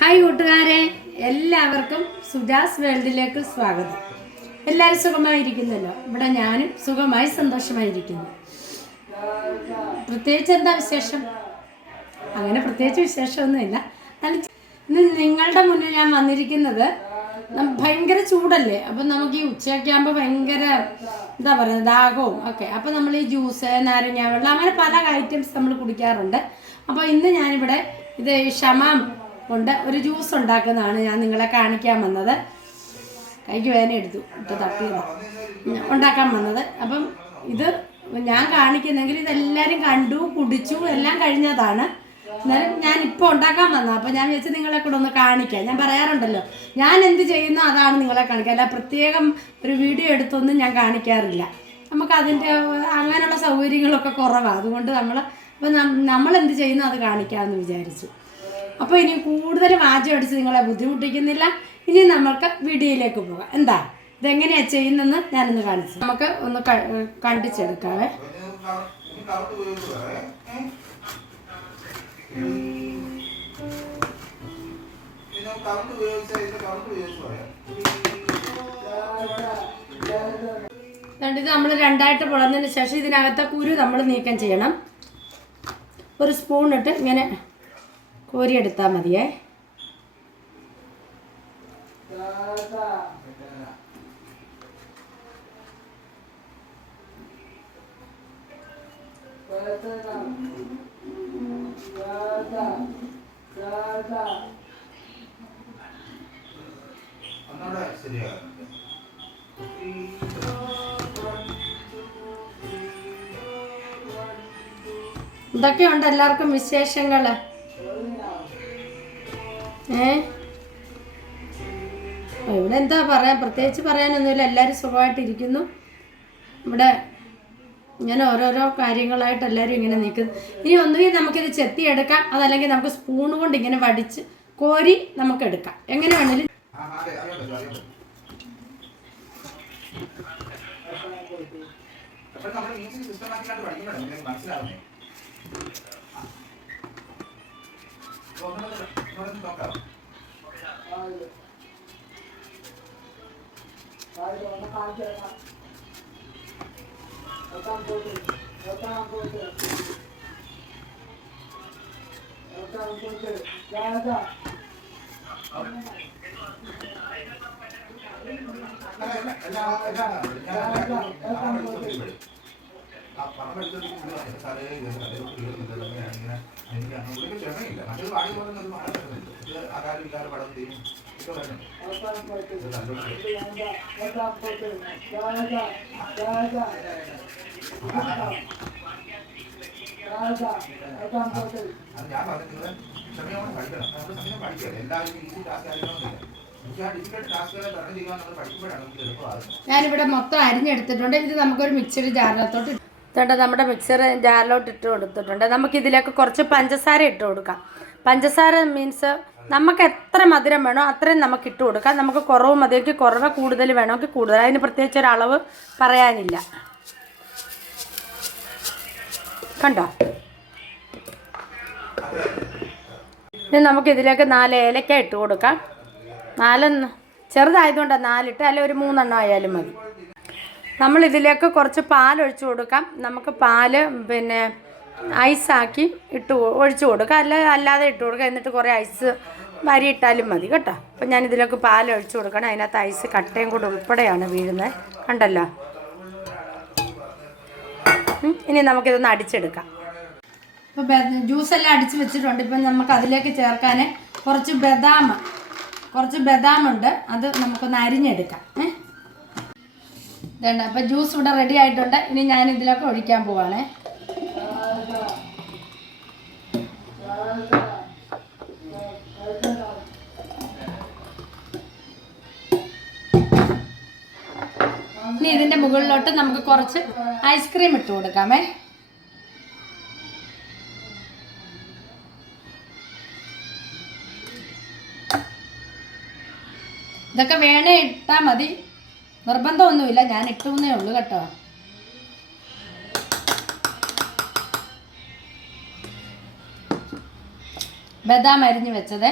Hi കൂട്ടുകാരെ എല്ലാവർക്കും സുജാസ് വേൾഡിലേക്ക് സ്വാഗതം. എല്ലാവരും സുഖമായിരിക്കുന്നല്ലോ? ഇവിടെ ഞാനും സുഖമായി സന്തോഷമായിരിക്കുന്നു. പ്രത്യേകിച്ച് എന്താ വിശേഷം? അങ്ങനെ പ്രത്യേകിച്ച് വിശേഷമൊന്നുമില്ല. ഇന്ന് നിങ്ങളുടെ മുന്നിൽ ഞാൻ വന്നിരിക്കുന്നത് ഭയങ്കര ചൂടല്ലേ? അപ്പം നമുക്ക് ഈ ഉച്ചയൊക്കെ ആകുമ്പോൾ ഭയങ്കര എന്താ പറയുക ദാഹവും ഒക്കെ. അപ്പം നമ്മൾ ഈ ജ്യൂസ് നാരങ്ങ വെള്ളം അങ്ങനെ പല ഐറ്റംസ് നമ്മൾ കുടിക്കാറുണ്ട്. അപ്പോൾ ഇന്ന് ഞാനിവിടെ ഇത് ഷമാം കൊണ്ട് ഒരു ജ്യൂസ് ഉണ്ടാക്കുന്നതാണ് ഞാൻ നിങ്ങളെ കാണിക്കാൻ വന്നത്. കൈക്ക് വേദന എടുത്തു. ഇട്ട് തട്ടിയത്. ഉണ്ടാക്കാൻ വന്നത്. അപ്പം ഇത് ഞാൻ കാണിക്കുന്നെങ്കിൽ ഇതെല്ലാവരും കണ്ടു കുടിച്ചു എല്ലാം കഴിഞ്ഞതാണ്. എന്നാലും ഞാൻ ഇപ്പോൾ ഉണ്ടാക്കാൻ വന്നത്. അപ്പോൾ ഞാൻ വെച്ച് നിങ്ങളെ കൂടെ ഒന്ന് കാണിക്കാം. ഞാൻ പറയാറുണ്ടല്ലോ ഞാൻ എന്ത് ചെയ്യുന്നു അതാണ് നിങ്ങളെ കാണിക്കുക. അല്ല പ്രത്യേകം ഒരു വീഡിയോ എടുത്തൊന്നും ഞാൻ കാണിക്കാറില്ല. നമുക്ക് അതിന്റെ അങ്ങനെയുള്ള സൗകര്യങ്ങളൊക്കെ കുറവാണ് അതുകൊണ്ട് നമ്മൾ ഇപ്പം നമ്മൾ എന്ത് ചെയ്യുന്നു അത് കാണിക്കാമെന്ന് വിചാരിച്ചു. അപ്പോൾ ഇനി കൂടുതൽ വാചകം അടിച്ച് നിങ്ങളെ ബുദ്ധിമുട്ടിക്കുന്നില്ല. ഇനി നമുക്ക് വീഡിയോയിലേക്ക് പോകാം. എന്താ? ഇതെങ്ങനെയാണ് ചെയ്യുന്നതെന്ന് ഞാനൊന്ന് കാണിച്ചു നമുക്ക് ഒന്ന് കണ്ടിച്ചെടുക്കാം കണ്ടിച്ചെടുക്കാവേ. കൗണ്ട് ഇത് നമ്മൾ രണ്ടായിട്ട് പിളർന്നതിന് ശേഷം ഇതിനകത്തെ കുരു നമ്മൾ നീക്കം ചെയ്യണം. ഒരു സ്പൂൺ ഇട്ട് ഇങ്ങനെ കോരിയെടുത്താൽ മതിയേ. ഇതൊക്കെയുണ്ട് എല്ലാവർക്കും വിശേഷങ്ങൾ ഏ ഇവിടെ എന്താ പറയാൻ പ്രത്യേകിച്ച് പറയാനൊന്നുമില്ല എല്ലാവരും സുഖമായിട്ടിരിക്കുന്നു ഇവിടെ ഇങ്ങനെ ഓരോരോ കാര്യങ്ങളായിട്ട് എല്ലാവരും ഇങ്ങനെ നിൽക്കുന്നു ഇനി ഒന്നുകിൽ നമുക്കിത് ചെത്തിയെടുക്കാം അതല്ലെങ്കിൽ നമുക്ക് സ്പൂൺ കൊണ്ട് ഇങ്ങനെ വടിച്ച് കോരി നമുക്ക് എടുക്കാം എങ്ങനെ വേണേലും മനസ്സിലാവുന്നേ ഒന്നുകൂടെ ഒന്നുകൂടെ നോക്കാം ആ പണം തലേ ഇങ്ങനെ തലയിൽ കീറുന്നില്ല അങ്ങനെയാണ് ഇങ്ങനെ ഞാൻ പഠിക്കണം നമ്മൾ പഠിക്കണം എല്ലാവരും ഞാനിവിടെ മൊത്തം അരിഞ്ഞെടുത്തിട്ടുണ്ട്. ഇത് നമുക്കൊരു മിക്സഡ് ജാറിനകത്തോട്ട് ഇതുകൊണ്ട് നമ്മുടെ മിക്സർ ജാറിലോട്ട് ഇട്ട് കൊടുത്തിട്ടുണ്ട്. നമുക്ക് ഇതിലേക്ക് കുറച്ച് പഞ്ചസാര ഇട്ട് കൊടുക്കാം. പഞ്ചസാര മീൻസ് നമുക്ക് എത്ര മധുരം വേണോ അത്രയും നമുക്ക് ഇട്ട് കൊടുക്കാം. നമുക്ക് കുറവ് മതിയെങ്കിൽ കുറവ് കൂടുതൽ വേണമെങ്കിൽ കൂടുതൽ. അതിന് പ്രത്യേകിച്ച് അളവ് പറയാനില്ല. കണ്ടോ? ഇനി നമുക്ക് ഇതിലേക്ക് നാല് ഏലക്ക ഇട്ട് കൊടുക്കാം. നാല് ചെറുതായതുകൊണ്ടാണ് നാലിട്ട് അല്ലെങ്കിൽ ഒരു മൂന്നെണ്ണം ആയാലും മതി. നമ്മൾ ഇതിലേക്ക് കുറച്ച് പാൽ ഒഴിച്ചു കൊടുക്കാം. നമുക്ക് പാൽ പിന്നെ ഐസാക്കി ഇട്ട് ഒഴിച്ചു കൊടുക്കാം. അല്ല അല്ലാതെ ഇട്ട് കൊടുക്കാം. എന്നിട്ട് കുറേ ഐസ് വരി ഇട്ടാലും മതി കേട്ടോ. അപ്പം ഞാൻ ഇതിലേക്ക് പാൽ ഒഴിച്ചു കൊടുക്കണം. അതിനകത്ത് ഐസ് കട്ടയും കൂടെ ഉൾപ്പെടെയാണ് വീഴുന്നത്. കണ്ടല്ലോ? ഇനി നമുക്കിതൊന്ന് അടിച്ചെടുക്കാം. ഇപ്പോൾ ജ്യൂസ് എല്ലാം അടിച്ച് വെച്ചിട്ടുണ്ട്. ഇപ്പം നമുക്ക് അതിലേക്ക് ചേർക്കാൻ കുറച്ച് ബദാം കുറച്ച് ബദാം ഉണ്ട് അത് നമുക്കൊന്ന് അരിഞ്ഞെടുക്കാം. ഏ? ഇതുണ്ട്. അപ്പം ജ്യൂസ് ഇവിടെ റെഡി ആയിട്ടുണ്ട്. ഇനി ഞാൻ ഇതിലൊക്കെ ഒഴിക്കാൻ പോവാണേ. ഇനി ഇതിന്റെ മുകളിലോട്ട് നമുക്ക് കുറച്ച് ഐസ്ക്രീം ഇട്ട് കൊടുക്കാമേ. ഇതൊക്കെ വേണേ ഇട്ടാ മതി. നിർബന്ധമൊന്നുമില്ല ഞാൻ ഇട്ടുന്നേ ഉള്ളൂ കേട്ടോ. ബദാം അരിഞ്ഞ് വെച്ചത്.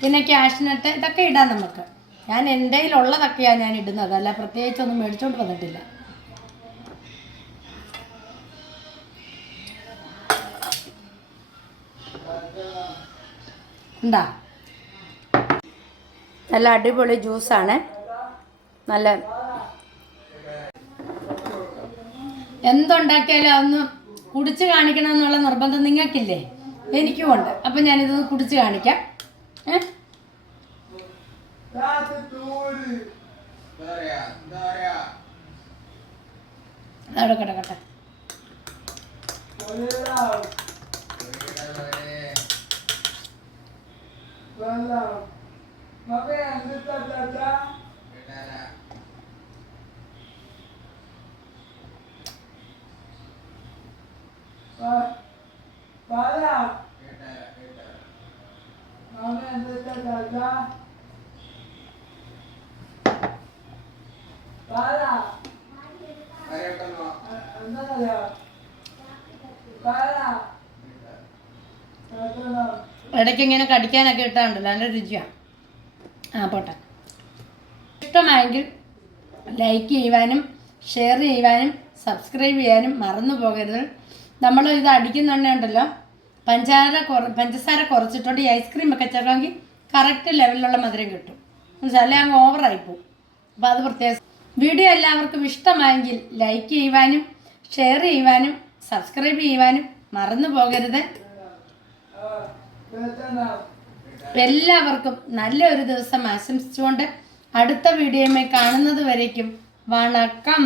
പിന്നെ ക്യാഷിനട്ട് ഇതൊക്കെ ഇടാം നമുക്ക്. ഞാൻ എന്റെ കയ്യിലുള്ളതൊക്കെയാണ് ഞാൻ ഇടുന്നത് അല്ല പ്രത്യേകിച്ചൊന്നും മേടിച്ചോണ്ട് വന്നിട്ടില്ല. എന്താ നല്ല അടിപൊളി ജ്യൂസാണ് നല്ല എന്തുണ്ടാക്കിയാലും അതൊന്ന് കുടിച്ച് കാണിക്കണം എന്നുള്ള നിർബന്ധം നിങ്ങൾക്കില്ലേ? എനിക്കും ഉണ്ട്. അപ്പം ഞാനിതൊന്ന് കുടിച്ച് കാണിക്കാം. ഏ? അവിടെ ഇടയ്ക്ക് ഇങ്ങനെ കടിക്കാനൊക്കെ ഇട്ടാണ്ടല്ലോ നല്ല രുചിയാണ് ആ പോട്ടെ. ഇഷ്ടമായെങ്കിൽ ലൈക്ക് ചെയ്യുവാനും ഷെയർ ചെയ്യുവാനും സബ്സ്ക്രൈബ് ചെയ്യാനും മറന്നു പോകരുത്. നമ്മൾ ഇത് അടിക്കുന്നുണ്ടല്ലോ പഞ്ചാര കുറ പഞ്ചസാര കുറച്ചിട്ടുണ്ട്. ഈ ഐസ്ക്രീം ഒക്കെ ചേർക്കാമെങ്കിൽ കറക്റ്റ് ലെവലിലുള്ള മധുരം കിട്ടും. മനസ്സിലായി? അങ്ങ് ഓവറായി പോകും അപ്പോൾ അത് പ്രത്യേകം വീഡിയോ എല്ലാവർക്കും ഇഷ്ടമായെങ്കിൽ ലൈക്ക് ചെയ്യുവാനും ഷെയർ ചെയ്യുവാനും സബ്സ്ക്രൈബ് ചെയ്യുവാനും മറന്നു പോകരുത്. എല്ലാവർക്കും നല്ലൊരു ദിവസം ആശംസിച്ചുകൊണ്ട് അടുത്ത വീഡിയോയുമായി കാണുന്നത് വരേക്കും. വണക്കം.